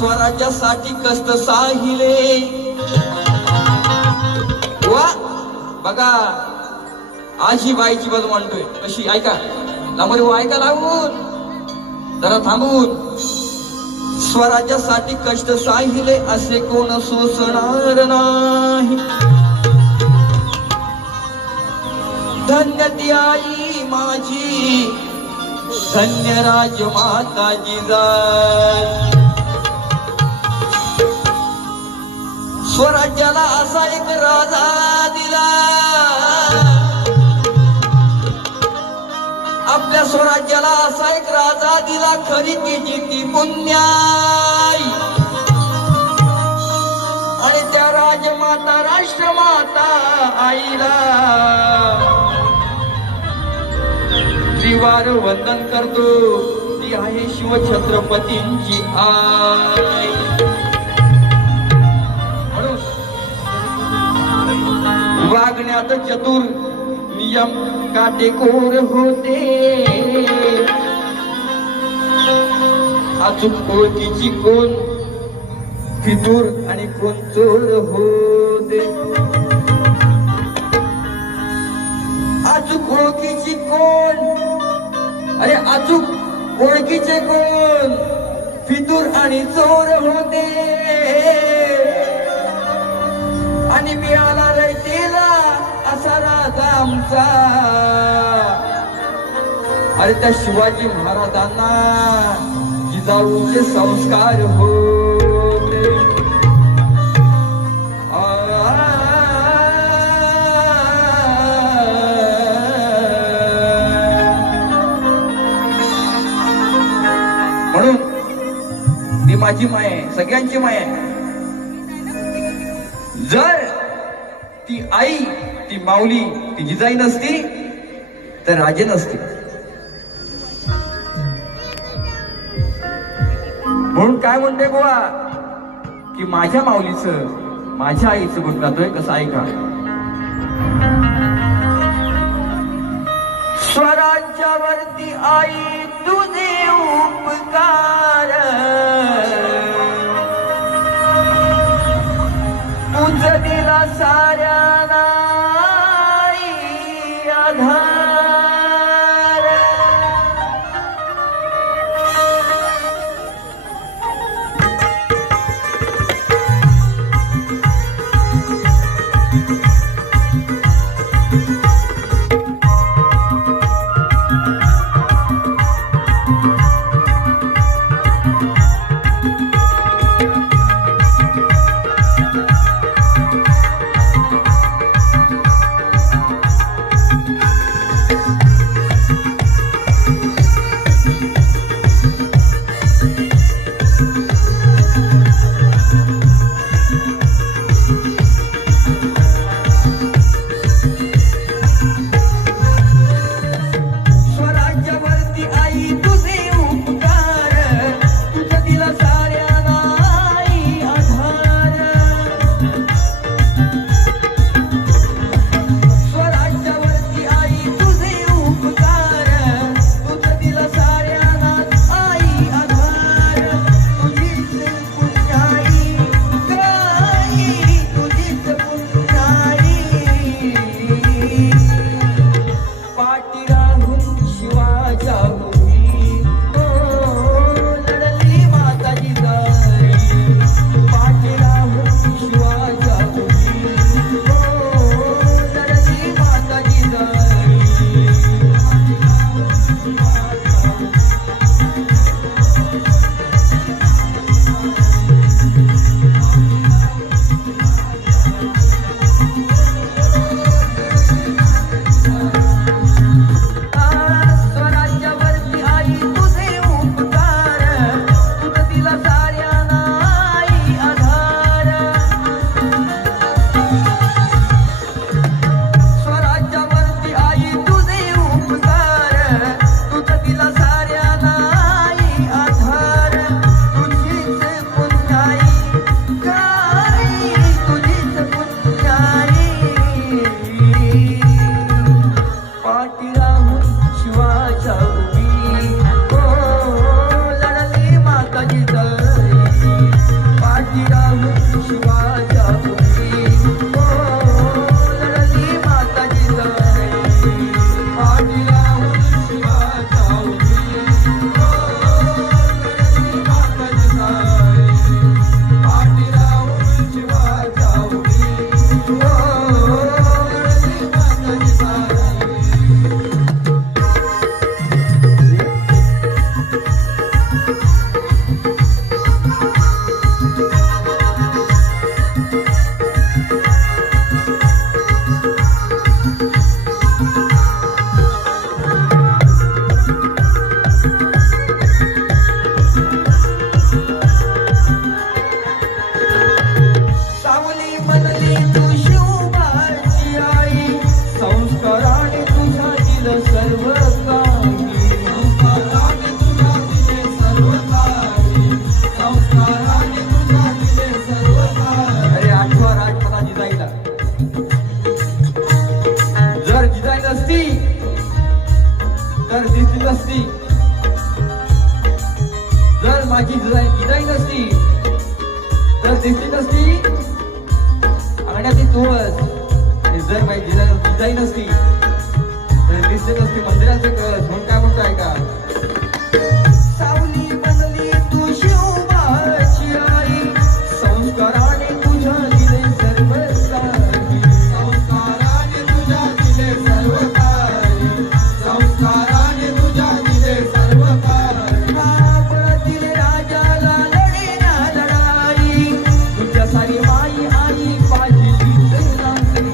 स्वराज्यासाठी कष्ट साहिले वा बघा आज ही बाईची बाजू मांडतोय कशी ऐका लांबरी हो ऐका लावून जरा थांबून स्वराज्यासाठी कष्ट साहिले असे कोण सोसणार नाही धन्य ती आई माझी धन्य राजमाता जिजाई स्वराज्याला असा एक राजा दिला आपल्या स्वराज्याला असा एक राजा दिला खरी तिची ती पुण्याई आणि त्या राजमाता राष्ट्रमाता आईला त्रिवार वंदन करतो ती आहे शिवछत्रपतींची आई वागण्यात चतुर नियम काटेकोर होते अचूक ओळखीची कोण फितूर आणि कोण चोर होते अचूक ओळखीची कोण अरे अचूक ओळखीचे कोण फितूर आणि चोर होते आणि मिळाला रयतेला असा राजा आमचा अरे त्या शिवाजी महाराजांना जिजाऊचे संस्कार होते म्हणून ती माझी माय आहे सगळ्यांची माय आहे जर ती आई ती माऊली ती जिजाई नसती तर राजे नसते म्हणून काय म्हणते गोवा की माझ्या माऊलीचं माझ्या आईचं गुण गातोय कसं ऐका स्वराज्यावरती आई तुझे उपकार तुझ दिला साऱ्यांना आधार शिवाच्या उभी ओ लढली माता जिजाई तर दिसली नसती, जर माझी जिजाई नसती तर दिसली नसती अंगणाची तुळस, आणि जर माझी जिजाई नसती तर दिसली नसती मंदिराचं कळस. म्हणून काय म्हणतो ऐका, सावली बनली तू शिवबाची आई, संस्काराने तुझ्या दिले सर्व काही, संस्काराने तुझ्या दिले सर्व काही, संस्काराने तुझ्या दिले सर्व काही. आपळतील राजाला लढेना लढाई, तुझ्या सारी माई आई पाहिलीच नाही.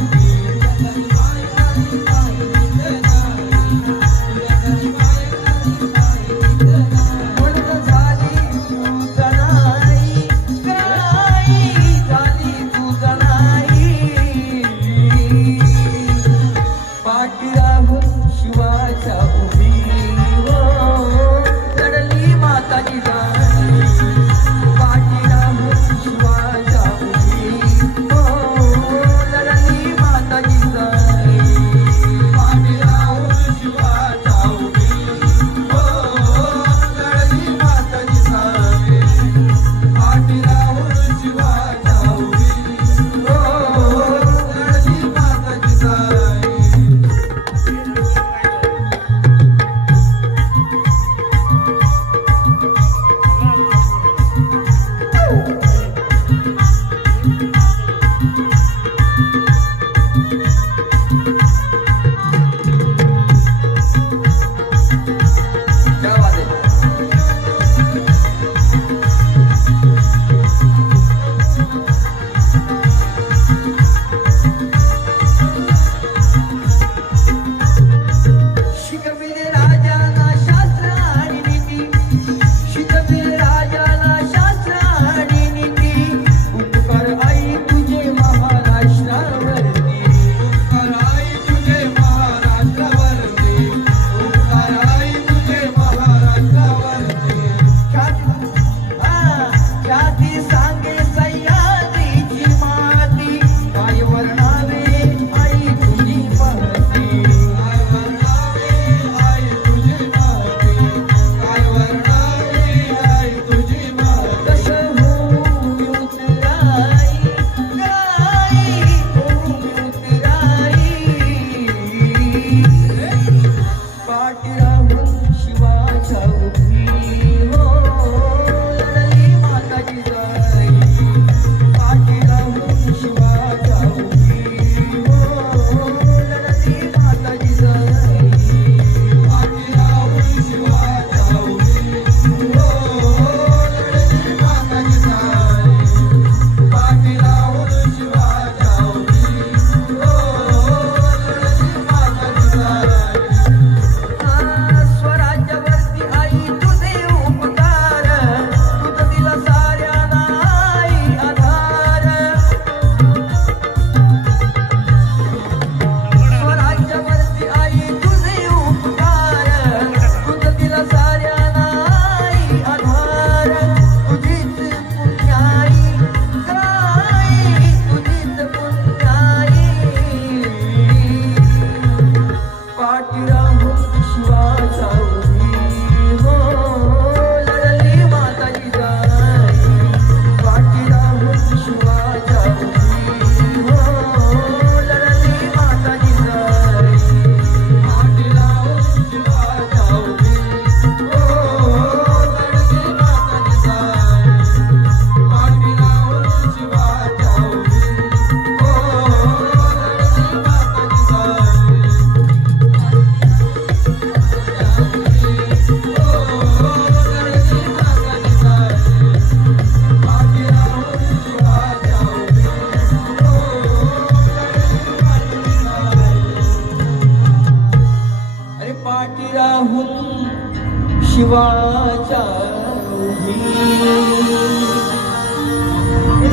शिवाच्या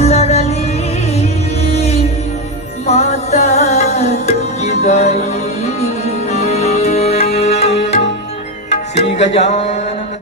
लढली माता जिजाई. श्री गजानन